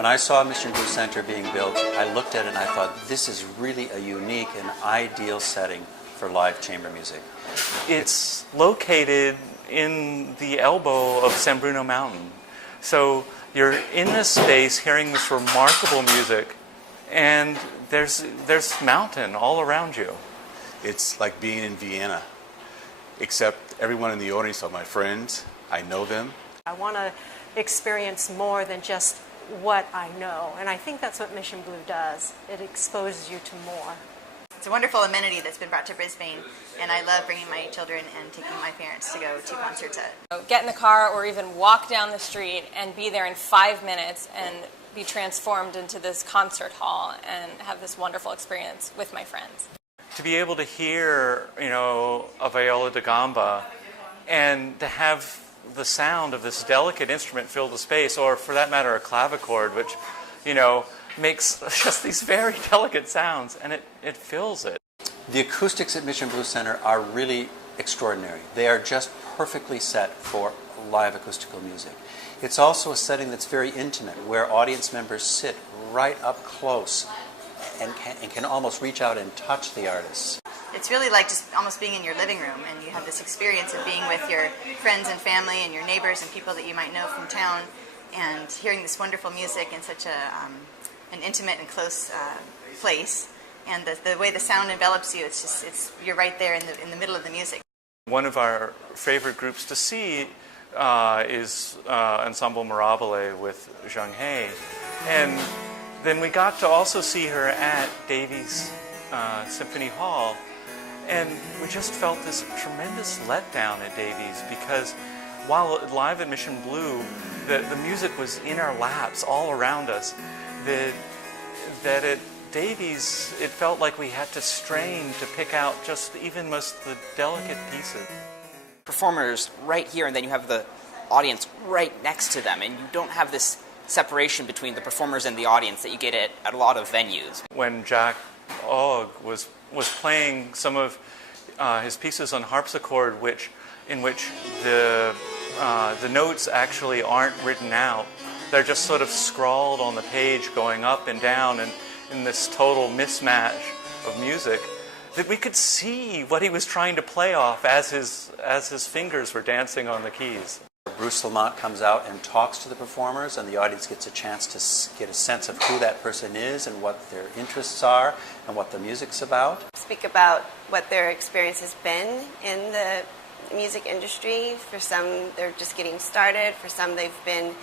When I saw Mission Blue Center being built, I looked at it and I thought, this is really a unique and ideal setting for live chamber music. It's located in the elbow of San Bruno Mountain. So you're in this space hearing this remarkable music, and there's mountain all around you. It's like being in Vienna, except everyone in the audience are my friends. I know them. I want to experience more than just what I know, and I think that's what Mission Blue does. It exposes you to more. It's a wonderful amenity that's been brought to Brisbane, and I love bringing my children and taking my parents to go to concerts at. Get in the car or even walk down the street and be there in 5 minutes and be transformed into this concert hall and have this wonderful experience with my friends. To be able to hear, a viola da gamba and to have the sound of this delicate instrument fill the space, or for that matter, a clavichord, which, makes just these very delicate sounds, and it fills it. The acoustics at Mission Blue Center are really extraordinary. They are just perfectly set for live acoustical music. It's also a setting that's very intimate, where audience members sit right up close and can almost reach out and touch the artists. It's really like just almost being in your living room, and you have this experience of being with your friends and family and your neighbors and people that you might know from town, and hearing this wonderful music in such an intimate and close place. And the way the sound envelops you, you're right there in the middle of the music. One of our favorite groups to see is Ensemble Mirabile with Zhang He. And then we got to also see her at Davies Symphony Hall. And we just felt this tremendous letdown at Davies, because while live at Mission Blue, the music was in our laps all around us. That at Davies, it felt like we had to strain to pick out just even most the delicate pieces. Performers right here, and then you have the audience right next to them, and you don't have this separation between the performers and the audience that you get at a lot of venues. When Jack Ogg was playing some of his pieces on harpsichord, in which the notes actually aren't written out. They're just sort of scrawled on the page, going up and down, and in this total mismatch of music, that we could see what he was trying to play off as his fingers were dancing on the keys. Bruce Lamont comes out and talks to the performers, and the audience gets a chance to get a sense of who that person is and what their interests are and what the music's about. Speak about what their experience has been in the music industry. For some, they're just getting started. For some, they've been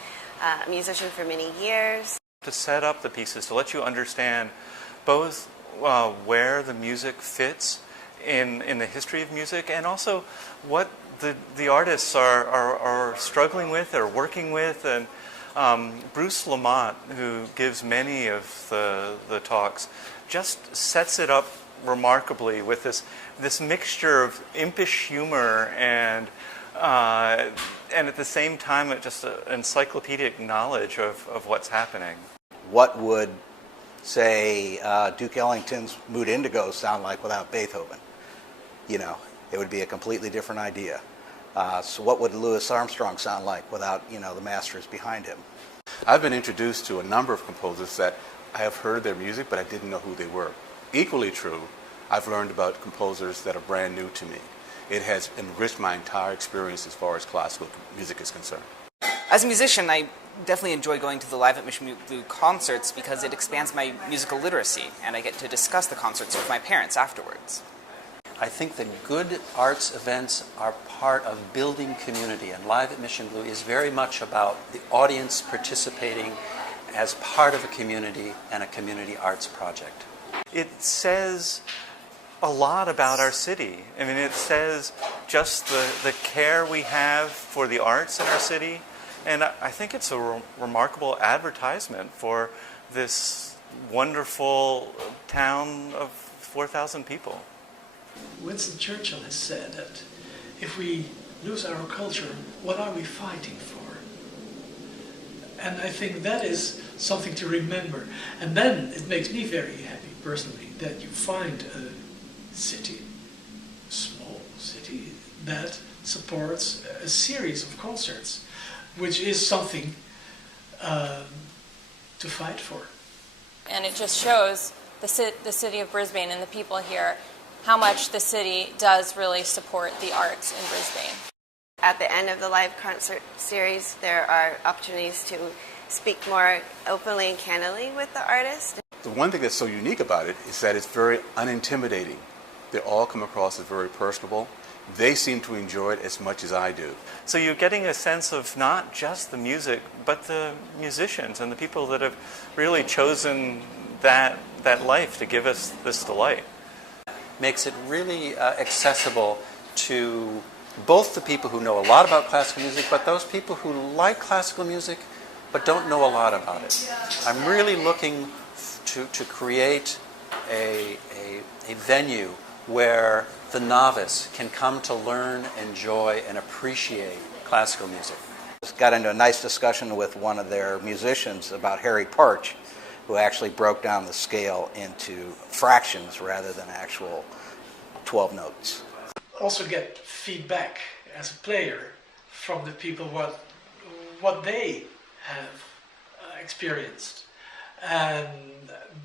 a musician for many years. To set up the pieces, to let you understand both where the music fits in the history of music, and also what the artists are struggling with or working with. And Bruce Lamont, who gives many of the talks, just sets it up remarkably with this mixture of impish humor and at the same time just an encyclopedic knowledge of what's happening. What would, say, Duke Ellington's Mood Indigo sound like without Beethoven? It would be a completely different idea. So what would Louis Armstrong sound like without, the masters behind him? I've been introduced to a number of composers that I have heard their music, but I didn't know who they were. Equally true, I've learned about composers that are brand new to me. It has enriched my entire experience as far as classical music is concerned. As a musician, I definitely enjoy going to the Live at Mission Blue concerts because it expands my musical literacy, and I get to discuss the concerts with my parents afterwards. I think that good arts events are part of building community, and Live at Mission Blue is very much about the audience participating as part of a community and a community arts project. It says a lot about our city. I mean, it says just the care we have for the arts in our city, and I think it's a remarkable advertisement for this wonderful town of 4,000 people. Winston Churchill has said that if we lose our culture, what are we fighting for? And I think that is something to remember. And then it makes me very happy, personally, that you find a city, a small city, that supports a series of concerts, which is something to fight for. And it just shows the city of Brisbane and the people here how much the city does really support the arts in Brisbane. At the end of the live concert series, there are opportunities to speak more openly and candidly with the artist. The one thing that's so unique about it is that it's very unintimidating. They all come across as very personable. They seem to enjoy it as much as I do. So you're getting a sense of not just the music, but the musicians and the people that have really chosen that life to give us this delight. Makes it really accessible to both the people who know a lot about classical music, but those people who like classical music but don't know a lot about it. I'm really looking to create a venue where the novice can come to learn, enjoy, and appreciate classical music. Just got into a nice discussion with one of their musicians about Harry Parch, who actually broke down the scale into fractions rather than actual 12 notes. Also get feedback as a player from the people what they have experienced. And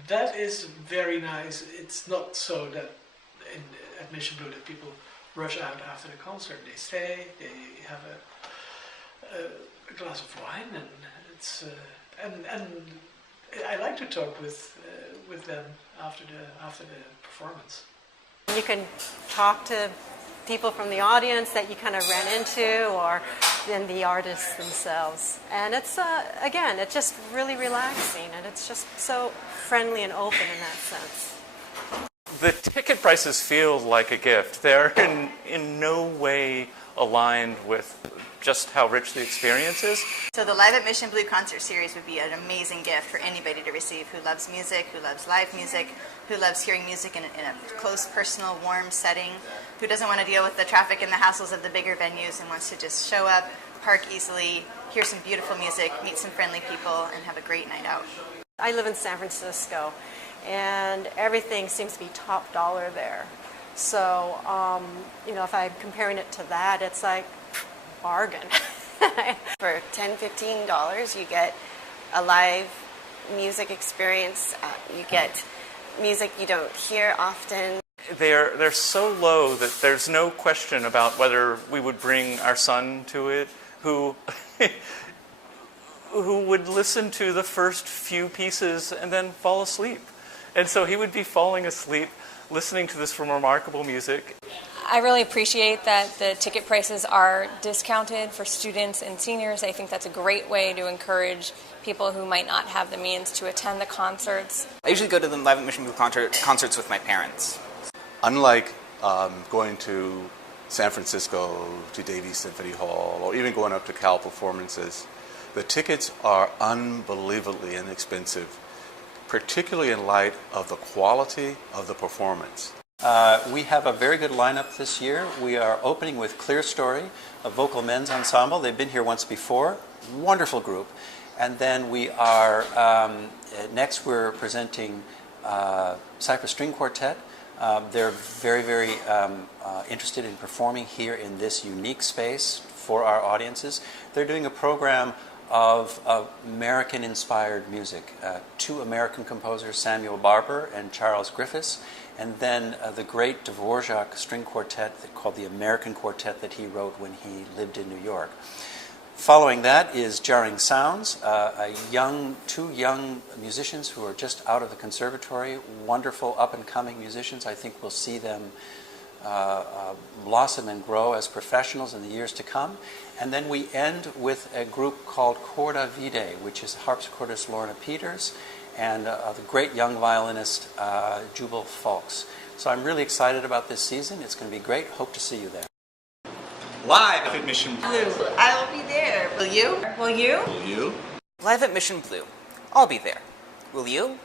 that is very nice. It's not so that at Mission Blue that people rush out after the concert. They stay, they have a glass of wine, and it's and I like to talk with them after the performance. You can talk to people from the audience that you kind of ran into, or then the artists themselves. And it's, again, it's just really relaxing, and it's just so friendly and open in that sense. The ticket prices feel like a gift. They're in no way aligned with just how rich the experience is. So the Live at Mission Blue concert series would be an amazing gift for anybody to receive who loves music, who loves live music, who loves hearing music in a close, personal, warm setting, who doesn't want to deal with the traffic and the hassles of the bigger venues and wants to just show up, park easily, hear some beautiful music, meet some friendly people, and have a great night out. I live in San Francisco, and everything seems to be top dollar there. So, if I'm comparing it to that, it's like bargain. For $10, $15, you get a live music experience. You get music you don't hear often. They're so low that there's no question about whether we would bring our son to it, who would listen to the first few pieces and then fall asleep. And so he would be falling asleep listening to this remarkable music. I really appreciate that the ticket prices are discounted for students and seniors. I think that's a great way to encourage people who might not have the means to attend the concerts. I usually go to the Live at Mission Blue concerts with my parents. Unlike going to San Francisco to Davies Symphony Hall or even going up to Cal performances, the tickets are unbelievably inexpensive, particularly in light of the quality of the performance. We have a very good lineup this year. We are opening with Clear Story, a vocal men's ensemble. They've been here once before. Wonderful group. And then we are, next we're presenting Cypress String Quartet. They're very, very interested in performing here in this unique space for our audiences. They're doing a program of American-inspired music. Two American composers, Samuel Barber and Charles Griffiths, and then the great Dvorak string quartet called the American Quartet that he wrote when he lived in New York. Following that is Jarring Sounds, two young musicians who are just out of the conservatory, wonderful up-and-coming musicians. I think we'll see them blossom and grow as professionals in the years to come. And then we end with a group called Corda Vitae, which is harpsichordist Lorna Peters and the great young violinist Jubal Fulks. So I'm really excited about this season. It's going to be great. Hope to see you there. Live at Mission Blue. I will be there. Will you? Will you? Will you? Live at Mission Blue. I'll be there. Will you?